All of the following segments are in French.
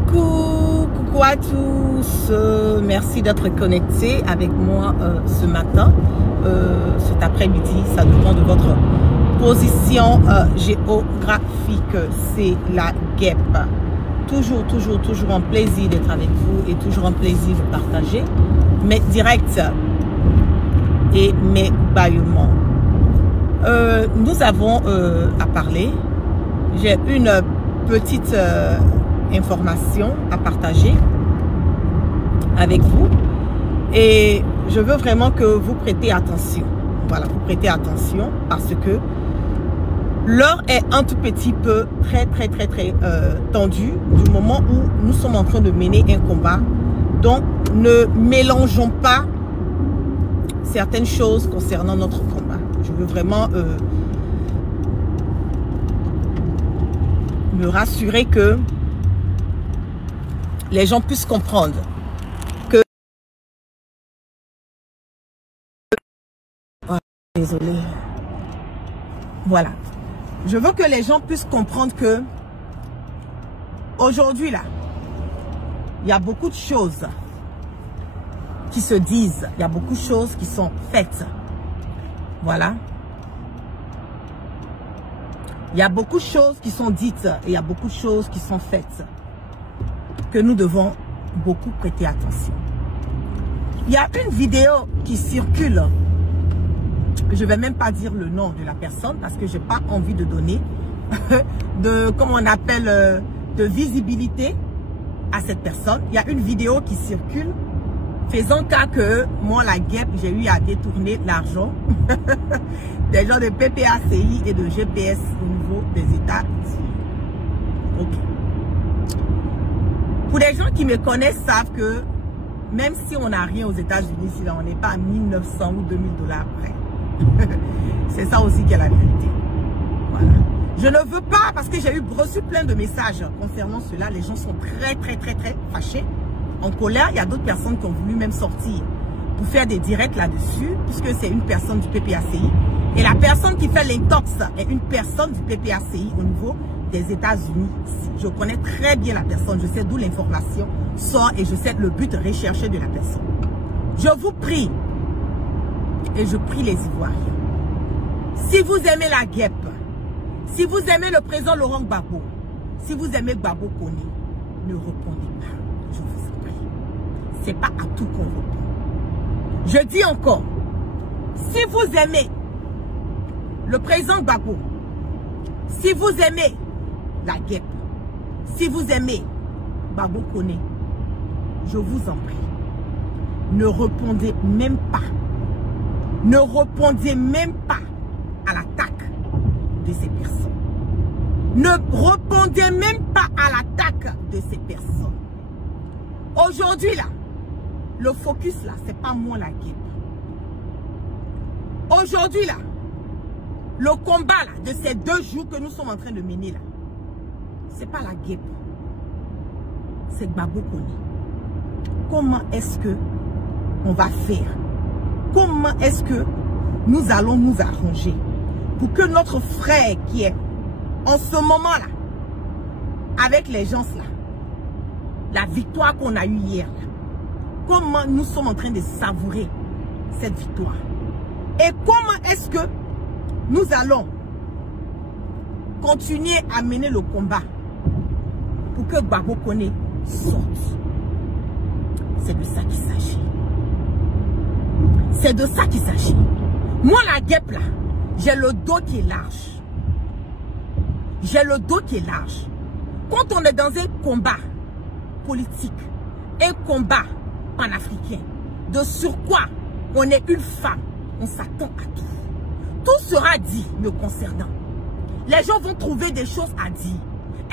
Coucou à tous, merci d'être connectés avec moi ce matin, cet après-midi, ça dépend de votre position géographique, c'est la guêpe. Toujours un plaisir d'être avec vous et toujours un plaisir de partager mes directs et mes bâillements. Nous avons à parler, j'ai une petite information à partager avec vous et je veux vraiment que vous prêtez attention. Voilà, vous prêtez attention parce que l'heure est un tout petit peu très tendue du moment où nous sommes en train de mener un combat. Donc ne mélangeons pas certaines choses concernant notre combat. Je veux vraiment me rassurer que les gens puissent comprendre que... Oh, désolé. Voilà. Je veux que les gens puissent comprendre que aujourd'hui là, il y a beaucoup de choses qui se disent, il y a beaucoup de choses qui sont faites. Voilà. Il y a beaucoup de choses qui sont dites et il y a beaucoup de choses qui sont faites que nous devons beaucoup prêter attention. Il y a une vidéo qui circule. Je ne vais même pas dire le nom de la personne parce que je n'ai pas envie de donner de, comment on appelle, de visibilité à cette personne. Il y a une vidéo qui circule. Faisant cas que moi, la guêpe, j'ai eu à détourner l'argent des gens de PPACI et de GPS au niveau des États-Unis. Ok. Pour les gens qui me connaissent savent que même si on n'a rien aux États-Unis, si on n'est pas à 1900 ou 2000 $ près. C'est ça aussi qui est la vérité. Voilà. Je ne veux pas, parce que j'ai reçu plein de messages concernant cela. Les gens sont très fâchés, en colère. Il y a d'autres personnes qui ont voulu même sortir pour faire des directs là-dessus, puisque c'est une personne du PPACI. Et la personne qui fait l'intox est une personne du PPACI au niveau des États-Unis. Je connais très bien la personne, je sais d'où l'information sort et je sais le but recherché de la personne. Je vous prie, et je prie les Ivoiriens, si vous aimez la guêpe, si vous aimez le président Laurent Gbagbo, si vous aimez Gbagbo Kone, ne répondez pas, je vous en prie. C'est pas à tout qu'on répond. Je dis encore, si vous aimez le président Gbagbo, si vous aimez la guêpe, si vous aimez Gbagbo Kone, je vous en prie, ne répondez même pas. Ne répondez même pas à l'attaque de ces personnes. Ne répondez même pas à l'attaque de ces personnes. Aujourd'hui là, le focus là, c'est pas moi la guêpe. Aujourd'hui là, le combat là, de ces 2 jours que nous sommes en train de mener là, c'est pas la guêpe. C'est Gbagbo Kone. Comment est-ce que on va faire? Comment est-ce que nous allons nous arranger pour que notre frère qui est en ce moment-là, avec les gens là, la victoire qu'on a eue hier, là, comment nous sommes en train de savourer cette victoire? Et comment est-ce que nous allons continuer à mener le combat pour que Gbagbo Kone sorte? C'est de ça qu'il s'agit. C'est de ça qu'il s'agit. Moi, la guêpe, là, j'ai le dos qui est large. J'ai le dos qui est large. Quand on est dans un combat politique, un combat panafricain, de sur quoi on est une femme, on s'attend à tout. Tout sera dit me concernant. Les gens vont trouver des choses à dire.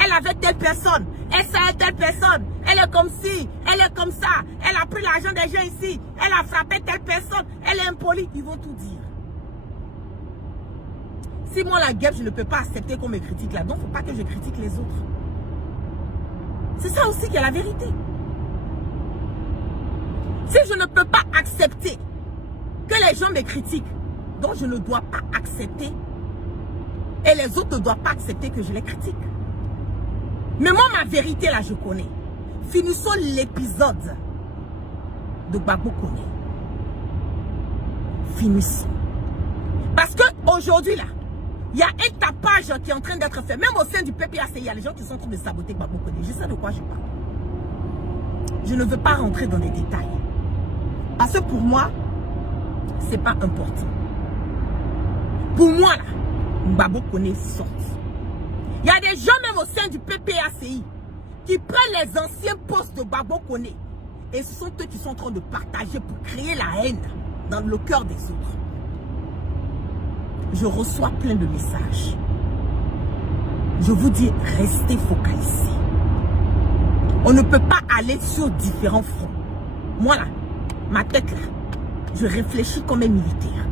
Elle avait telle personne, elle savait telle personne, elle est comme ci, elle est comme ça, elle a pris l'argent des gens ici, elle a frappé telle personne, elle est impolie, ils vont tout dire. Si moi la guêpe, je ne peux pas accepter qu'on me critique là, donc il ne faut pas que je critique les autres. C'est ça aussi qui est la vérité. Si je ne peux pas accepter que les gens me critiquent, donc je ne dois pas accepter, et les autres ne doivent pas accepter que je les critique. Mais moi, ma vérité, là, je connais. finissons l'épisode de Gbagbo Koné. Finissons. Parce que aujourd'hui là, il y a un tapage qui est en train d'être fait. Même au sein du PPAC, il y a les gens qui sont en train de saboter Gbagbo Koné. Je sais de quoi je parle. Je ne veux pas rentrer dans les détails. Parce que pour moi, c'est pas important. Pour moi là, Gbagbo Koné sort. Il y a des gens même au sein du PPACI qui prennent les anciens postes de Gbagbo Koné. Et ce sont eux qui sont en train de partager pour créer la haine dans le cœur des autres. Je reçois plein de messages. Je vous dis, restez focalisés. On ne peut pas aller sur différents fronts. Moi là, ma tête là, je réfléchis comme un militaire.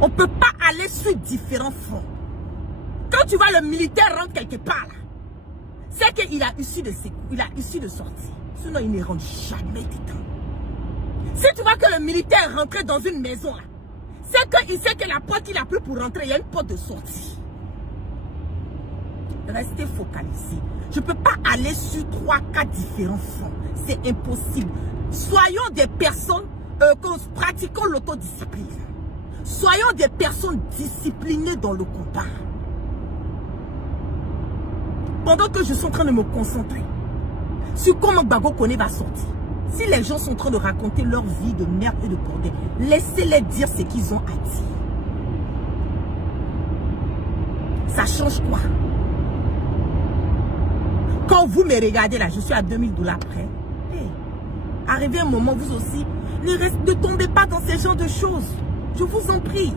On ne peut pas aller sur différents fronts. Quand tu vois le militaire rentrer quelque part là, c'est qu'il a issu de sortie. Sinon il ne rentre jamais dedans. Si tu vois que le militaire est rentré dans une maison là, c'est qu'il sait que la porte qu'il a pris pour rentrer, il y a une porte de sortie. Restez focalisés. Je ne peux pas aller sur 3-4 différents fronts. C'est impossible. Soyons des personnes, pratiquons l'autodiscipline. Soyons des personnes disciplinées dans le combat. Pendant que je suis en train de me concentrer sur comment Gbagbo Koné va sortir, si les gens sont en train de raconter leur vie de merde et de bordel, laissez-les dire ce qu'ils ont à dire. Ça change quoi? Quand vous me regardez là, je suis à 2000 $ près. Hey, arrivé un moment, vous aussi, ne tombez pas dans ce genre de choses. Je vous en prie.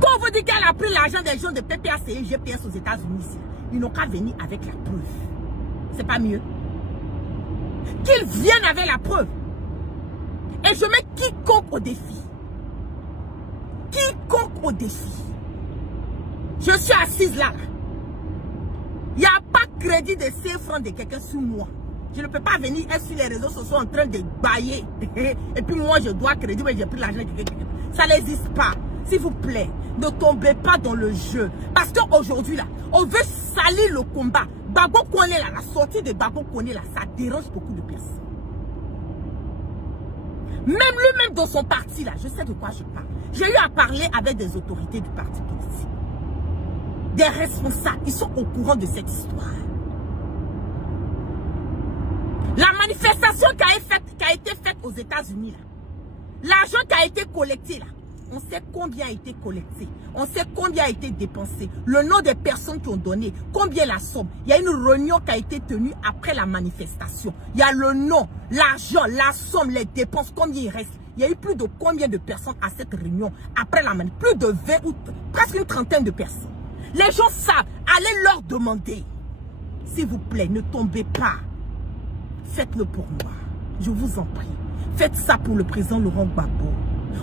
Quand on vous dit qu'elle a pris l'argent des gens de PPAC et GPS aux États-Unis, ils n'ont qu'à venir avec la preuve. C'est pas mieux. Qu'ils viennent avec la preuve. Et je mets quiconque au défi. Quiconque au défi. Je suis assise là. Il n'y a pas crédit de 5 francs de quelqu'un sur moi. Je ne peux pas venir être sur les réseaux sociaux en train de bailler. Et puis moi je dois crédit, mais j'ai pris l'argent de quelqu'un. Ça n'existe pas. S'il vous plaît, ne tombez pas dans le jeu. Parce qu'aujourd'hui là, on veut salir le combat. Gbagbo Koné là, la sortie de Gbagbo Koné là, ça dérange beaucoup de personnes. Même lui-même dans son parti là, je sais de quoi je parle. J'ai eu à parler avec des autorités du parti politique. Des responsables, ils sont au courant de cette histoire. La manifestation qui a été faite aux États-Unis là, l'argent qui a été collecté là, on sait combien a été collecté, on sait combien a été dépensé, le nom des personnes qui ont donné, combien la somme. Il y a une réunion qui a été tenue après la manifestation. Il y a le nom, l'argent, la somme, les dépenses, combien il reste. Il y a eu plus de combien de personnes à cette réunion après la manifestation. Plus de 20 ou presque une trentaine de personnes. Les gens savent, allez leur demander. S'il vous plaît, ne tombez pas. Faites-le pour moi. Je vous en prie. Faites ça pour le président Laurent Gbagbo.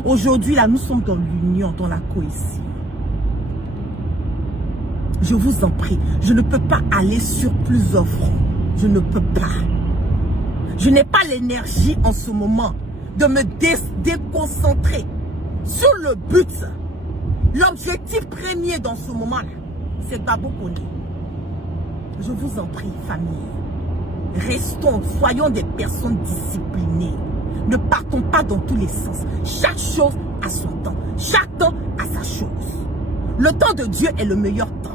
Aujourd'hui, là, nous sommes dans l'union, dans la cohésion. Je vous en prie. Je ne peux pas aller sur plusieurs fronts. Je ne peux pas. Je n'ai pas l'énergie en ce moment de me déconcentrer sur le but. L'objectif premier dans ce moment-là, c'est Gbagbo Koné. Je vous en prie, famille. Restons, soyons des personnes disciplinées. Ne partons pas dans tous les sens. Chaque chose a son temps. Chaque temps a sa chose. Le temps de Dieu est le meilleur temps.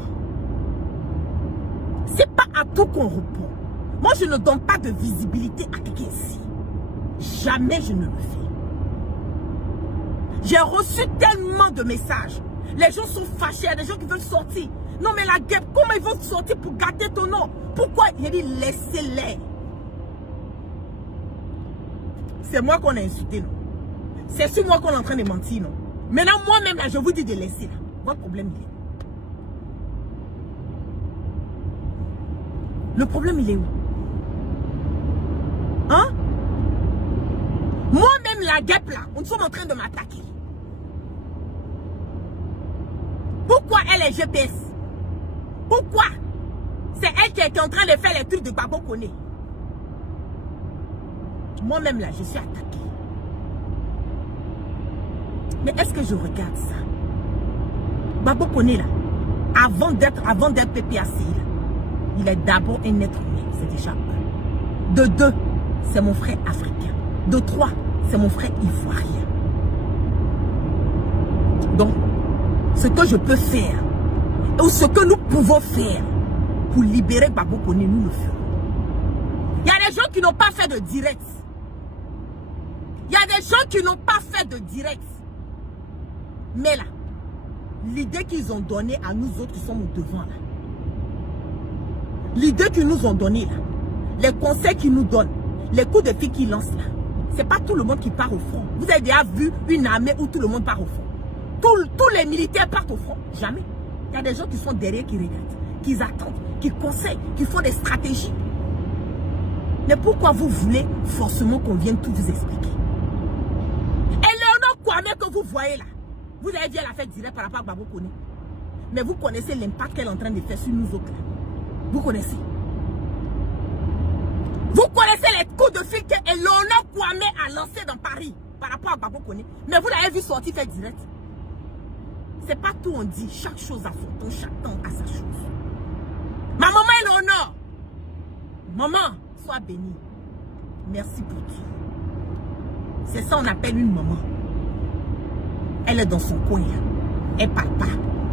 C'est pas à tout qu'on répond. Moi, je ne donne pas de visibilité à quelqu'un ici. Jamais je ne le fais. J'ai reçu tellement de messages. Les gens sont fâchés, il y a des gens qui veulent sortir. Non mais la guêpe, comment ils vont sortir pour gâter ton nom? Pourquoi? Il a dit laissez-les. C'est moi qu'on a insulté, non? C'est sur moi qu'on est en train de mentir, non? Maintenant, moi-même, là, je vous dis de laisser, là. Votre problème, il est où? Le problème, il est où? Hein? Moi-même, la guêpe, là, on est en train de m'attaquer. Pourquoi elle est GPS? Pourquoi? C'est elle qui est en train de faire les trucs de Gbagbo Koné. Moi-même là, je suis attaquée. Mais est-ce que je regarde ça? Gbagbo Koné là, avant d'être PPAC, il est d'abord un être humain. C'est déjà un. De 2, c'est mon frère africain. De 3, c'est mon frère ivoirien. Donc, ce que je peux faire, ou ce que nous pouvons faire pour libérer Gbagbo Kone, nous le ferons. Il y a des gens qui n'ont pas fait de direct. Il y a des gens qui n'ont pas fait de direct. Mais là, l'idée qu'ils ont donnée à nous autres qui sommes au devant là, l'idée qu'ils nous ont donnée là, les conseils qu'ils nous donnent, les coups de pied qu'ils lancent là, c'est pas tout le monde qui part au front. Vous avez déjà vu une armée où tout le monde part au front? Tous les militaires partent au front? Jamais. Il y a des gens qui sont derrière, qui regardent, qui attendent, qui conseillent, qui font des stratégies. Mais pourquoi vous voulez forcément qu'on vienne tout vous expliquer? Et Léonore Kwame que vous voyez là, vous avez dit elle a fait direct par rapport à Gbagbo Kone. Mais vous connaissez l'impact qu'elle est en train de faire sur nous autres là. Vous connaissez. Vous connaissez les coups de fil que Léonore Kwame a lancés dans Paris par rapport à Gbagbo Kone. Mais vous l'avez vu sortir faire direct. C'est pas tout on dit. Chaque chose a son temps, chaque temps a sa chose. Ma maman Léonore, maman, sois bénie. Merci pour tout. C'est ça on appelle une maman. Elle est dans son coin. Elle parle pas.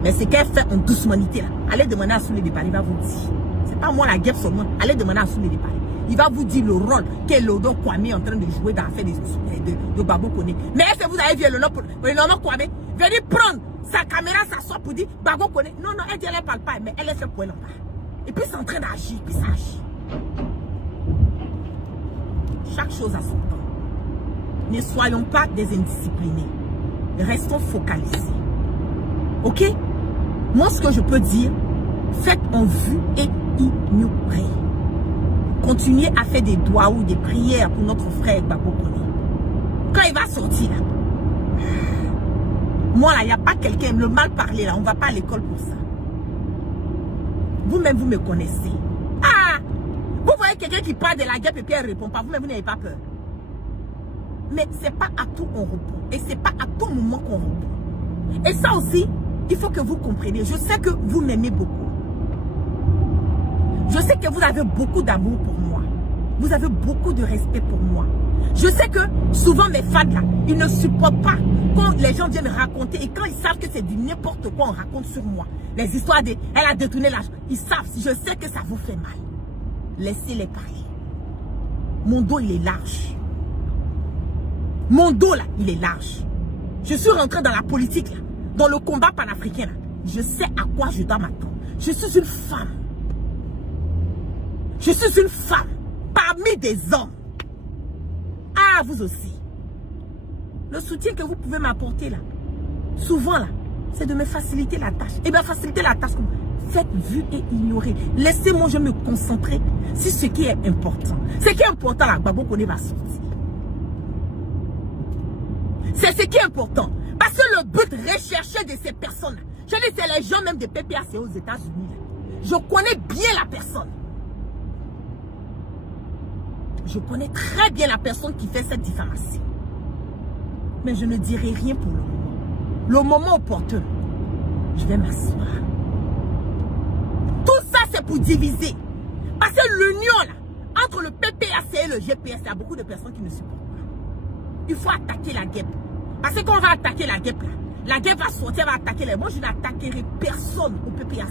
Mais ce qu'elle fait en doucemanité là, allez demander à Soulé Dépari, il va vous dire. C'est pas moi la guerre seulement. Allez demander à Soulé Dépari. Il va vous dire le rôle que Léonore Kwame est en train de jouer dans l'affaire de Gbagbo Kone. Mais est-ce que vous avez vu Léonore Kwame venir prendre sa caméra, s'asseoir pour dire Gbagbo Kone? Non, non, elle dit elle ne parle pas, mais elle est fait pour elle en bas. Et puis c'est en train d'agir, puis ça agit. Chaque chose a son temps. Ne soyons pas des indisciplinés. Restons focalisés. Ok? Moi, ce que je peux dire, faites en vue et ignorez. Continuez à faire des doigts ou des prières pour notre frère Gbagbo Kone. Quand il va sortir, là, moi là, il n'y a pas quelqu'un, le mal parler là, on ne va pas à l'école pour ça. Vous-même, vous me connaissez. Ah! Vous voyez quelqu'un qui parle de la guerre et puis elle ne répond pas. Vous-même, vous n'avez pas peur. Mais ce n'est pas à tout on répond. Et ce n'est pas à tout moment qu'on répond. Et ça aussi, il faut que vous compreniez. Je sais que vous m'aimez beaucoup. Je sais que vous avez beaucoup d'amour pour moi. Vous avez beaucoup de respect pour moi. Je sais que souvent mes fans là, ils ne supportent pas quand les gens viennent raconter et quand ils savent que c'est du n'importe quoi on raconte sur moi. Les histoires de elle a détourné l'argent. Ils savent, je sais que ça vous fait mal. Laissez-les parler. Mon dos il est large. Mon dos là, il est large. Je suis rentré dans la politique là, dans le combat panafricain là. Je sais à quoi je dois m'attendre. Je suis une femme. Je suis une femme parmi des hommes. Ah, vous aussi. Le soutien que vous pouvez m'apporter là, souvent là, c'est de me faciliter la tâche. Et bien, faciliter la tâche, faites vue et ignorer. Laissez-moi, je me concentrer sur ce qui est important. Ce qui est important là, Gbagbo Kone va sortir. C'est ce qui est important. Parce que le but recherché de ces personnes, je dis c'est les gens même de PPAC aux États-Unis. Je connais bien la personne. Je connais très bien la personne qui fait cette diffamation. Mais je ne dirai rien pour le moment. Le moment opportun, je vais m'asseoir. Tout ça, c'est pour diviser. Parce que l'union, là, entre le PPAC et le GPS, il y a beaucoup de personnes qui ne supportent pas. Il faut attaquer la guêpe. Parce que quand on va attaquer la guêpe, là, la guêpe va sortir, elle va attaquer les... Moi, je n'attaquerai personne au PPAC.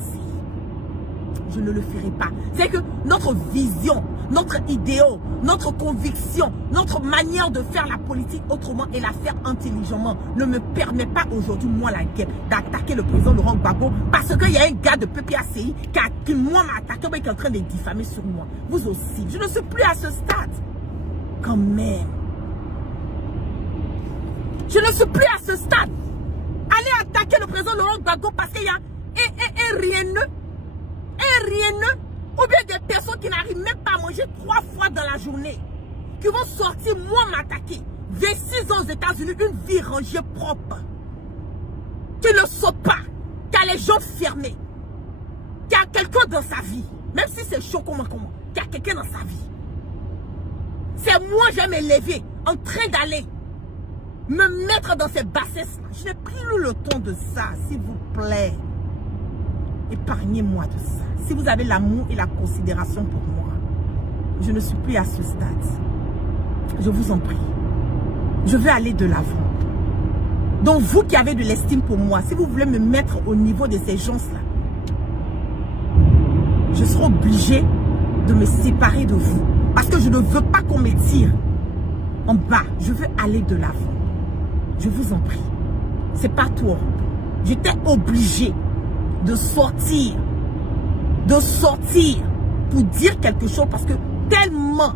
Je ne le ferai pas. C'est que notre vision, notre idéal, notre conviction, notre manière de faire la politique autrement et la faire intelligemment ne me permet pas aujourd'hui, moi, la guerre, d'attaquer le président Laurent Gbagbo parce qu'il y a un gars de PPACI qui moi, m'a attaqué, mais qui est en train de diffamer sur moi. Vous aussi. Je ne suis plus à ce stade. Quand même. Je ne suis plus à ce stade. Allez attaquer le président Laurent Gbagbo parce qu'il y a un rieneux. Ou bien des personnes qui n'arrivent même pas à manger 3 fois dans la journée, qui vont sortir, moi, m'attaquer. 26 ans aux États-Unis, une vie rangée propre, qui ne saute pas, qui a les jambes fermées, qui a quelqu'un dans sa vie, même si c'est chaud comment, qui a quelqu'un dans sa vie. C'est moi, je vais me lever, en train d'aller me mettre dans ces bassesses-là. Je n'ai plus le temps de ça, s'il vous plaît. Épargnez-moi de ça. Si vous avez l'amour et la considération pour moi, je ne suis plus à ce stade. Je vous en prie. Je veux aller de l'avant. Donc vous qui avez de l'estime pour moi, si vous voulez me mettre au niveau de ces gens-là, je serai obligée de me séparer de vous. Parce que je ne veux pas qu'on me tire en bas. Je veux aller de l'avant. Je vous en prie. C'est pas tout. J'étais obligée de sortir pour dire quelque chose parce que tellement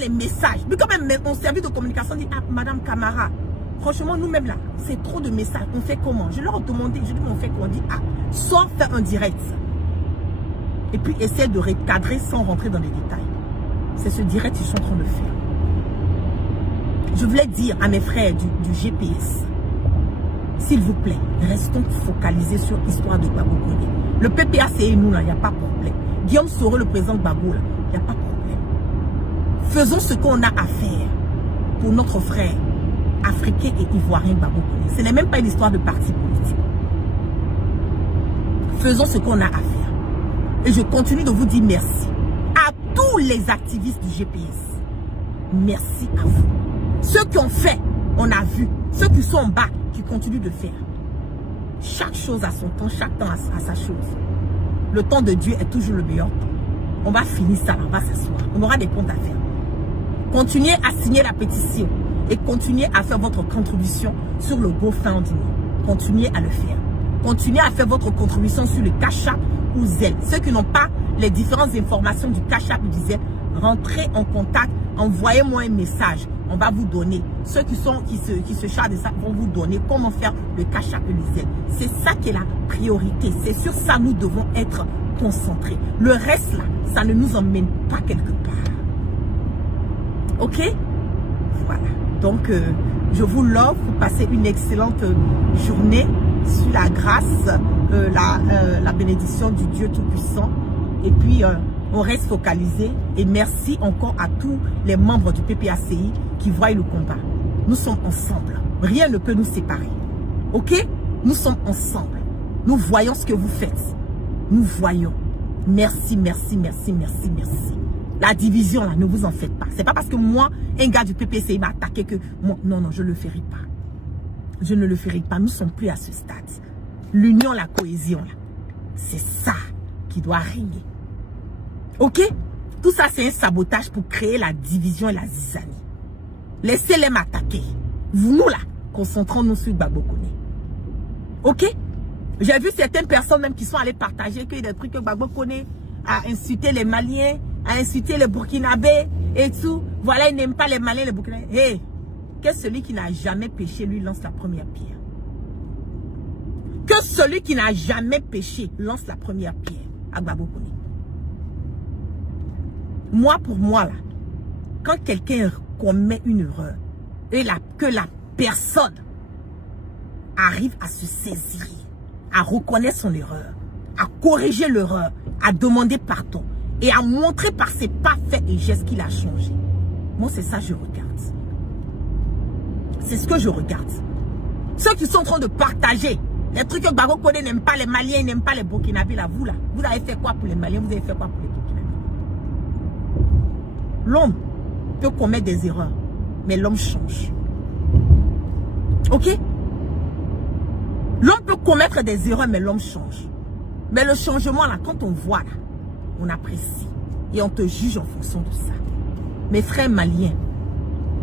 les messages, mais quand même mon service de communication dit, ah, Madame Camara, franchement, nous-mêmes là, c'est trop de messages, on fait comment? Je leur ai demandé, je dis, on fait comment? On dit, ah, sors faire un direct. Et puis essaie de recadrer sans rentrer dans les détails. C'est ce direct qu'ils sont en train de faire. Je voulais dire à mes frères du GPS, s'il vous plaît, restons focalisés sur l'histoire de Gbagbo Koné. Le PPA, c'est nous là, il n'y a pas de problème. Guillaume Soro, le président Gbagbo, là, il n'y a pas de problème. Faisons ce qu'on a à faire pour notre frère africain et ivoirien Gbagbo Koné. Ce n'est même pas une histoire de parti politique. Faisons ce qu'on a à faire. Et je continue de vous dire merci à tous les activistes du GPS. Merci à vous. Ceux qui ont fait, on a vu. Ceux qui sont en bas, qui continuent de faire. Chaque chose a son temps, chaque temps a sa chose. Le temps de Dieu est toujours le meilleur temps. On va finir ça, on va s'asseoir. On aura des comptes à faire. Continuez à signer la pétition et continuez à faire votre contribution sur le GoFundMe. Continuez à le faire. Continuez à faire votre contribution sur le Cash App ou Zelle. Ceux qui n'ont pas les différentes informations du Cash App ou du Zelle, rentrez en contact, envoyez-moi un message. On va vous donner. Ceux qui se chargent de ça vont vous donner comment faire le Cash App et le Zelle. C'est ça qui est la priorité. C'est sur ça que nous devons être concentrés. Le reste là, ça ne nous emmène pas quelque part. Ok? Voilà. Donc, je vous l'offre. Vous passez une excellente journée sous la grâce, la bénédiction du Dieu Tout-Puissant. Et puis, on reste focalisé. Et merci encore à tous les membres du PPACI qui voient le combat. Nous sommes ensemble. Rien ne peut nous séparer. Ok? Nous sommes ensemble. Nous voyons ce que vous faites. Nous voyons. Merci, merci, merci, merci, merci. La division, là, ne vous en faites pas. C'est pas parce que moi, un gars du PPCI m'a attaqué que... Moi, non, non, je ne le ferai pas. Je ne le ferai pas. Nous ne sommes plus à ce stade. L'union, la cohésion, là, c'est ça qui doit régner. Ok? Tout ça, c'est un sabotage pour créer la division et la zizanie. Laissez-les m'attaquer. Nous, là, concentrons-nous sur Gbagbo Koné. Ok? J'ai vu certaines personnes même qui sont allées partager que des trucs que Gbagbo Koné a insulté les Maliens, a insulté les Burkinabés et tout. Voilà, il n'aime pas les Maliens, les Burkinabés. Hé, que celui qui n'a jamais péché lui lance la première pierre. Que celui qui n'a jamais péché lance la première pierre à Gbagbo Koné. Moi, pour moi, là, quand quelqu'un commet une erreur et que la personne arrive à se saisir, à reconnaître son erreur, à corriger l'erreur, à demander pardon et à montrer par ses pas faits et gestes qu'il a changé. Moi, c'est ça que je regarde. C'est ce que je regarde. Ceux qui sont en train de partager les trucs que Gbagbo Koné n'aime pas les Maliens, n'aime pas les Burkinabés, là, vous avez fait quoi pour les Maliens, vous avez fait quoi pour les Burkinabés? L'homme peut commettre des erreurs, mais l'homme change. Ok? L'homme peut commettre des erreurs, mais l'homme change. Mais le changement, là, quand on voit, là, on apprécie. Et on te juge en fonction de ça. Mes frères maliens,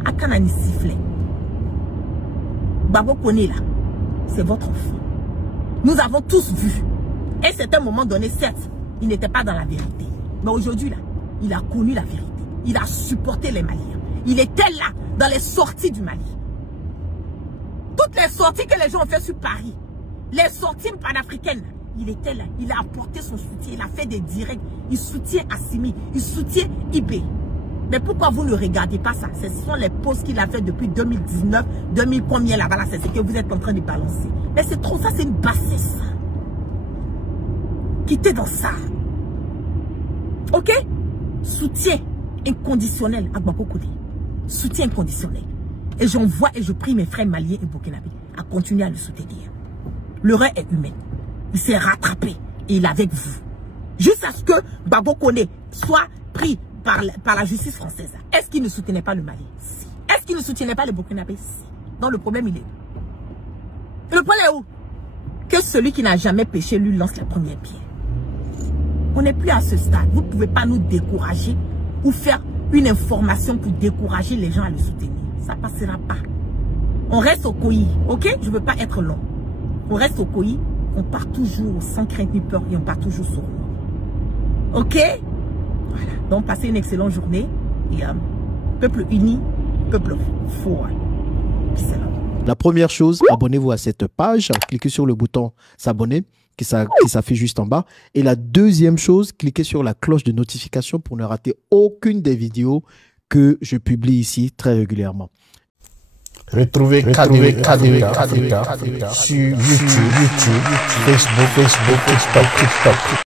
à Kanani Sifflet, Gbagbo Koné, là, c'est votre enfant. Nous avons tous vu. Et c'est un moment donné, certes, il n'était pas dans la vérité. Mais aujourd'hui, là, il a connu la vérité. Il a supporté les Maliens. Il était là, dans les sorties du Mali. Toutes les sorties que les gens ont fait sur Paris, les sorties panafricaines, il était là. Il a apporté son soutien. Il a fait des directs. Il soutient Assimi. Il soutient IB. Mais pourquoi vous ne regardez pas ça? Ce sont les posts qu'il a fait depuis 2019, 2000 combien là-bas, là, c'est ce que vous êtes en train de balancer. Mais c'est trop ça, c'est une bassesse. Quittez dans ça. Ok? Soutien inconditionnel à Gbagbo Koné. Soutien inconditionnel. Et j'envoie et je prie mes frères maliens et burkinabés à continuer à le soutenir. L'erreur est humaine. Il s'est rattrapé et il est avec vous. Jusqu'à ce que Gbagbo Koné soit pris par la justice française, est-ce qu'il ne soutenait pas le Mali? Si. Est-ce qu'il ne soutenait pas le Burkina Faso? Si. Donc le problème, il est où? Et le problème est où? Que celui qui n'a jamais péché lui lance la première pierre. On n'est plus à ce stade. Vous ne pouvez pas nous décourager ou faire une information pour décourager les gens à le soutenir. Ça ne passera pas. On reste au COI, ok? Je ne veux pas être long. On reste au COI, on part toujours sans crainte ni peur et on part toujours sur nous. Ok? Voilà. Donc, passez une excellente journée. Et peuple uni, peuple fort. Excellent. La première chose, abonnez-vous à cette page. Cliquez sur le bouton s'abonner qui s'affiche juste en bas. Et la deuxième chose, cliquez sur la cloche de notification pour ne rater aucune des vidéos que je publie ici très régulièrement. Retrouvez KDV sur YouTube, Facebook, TikTok.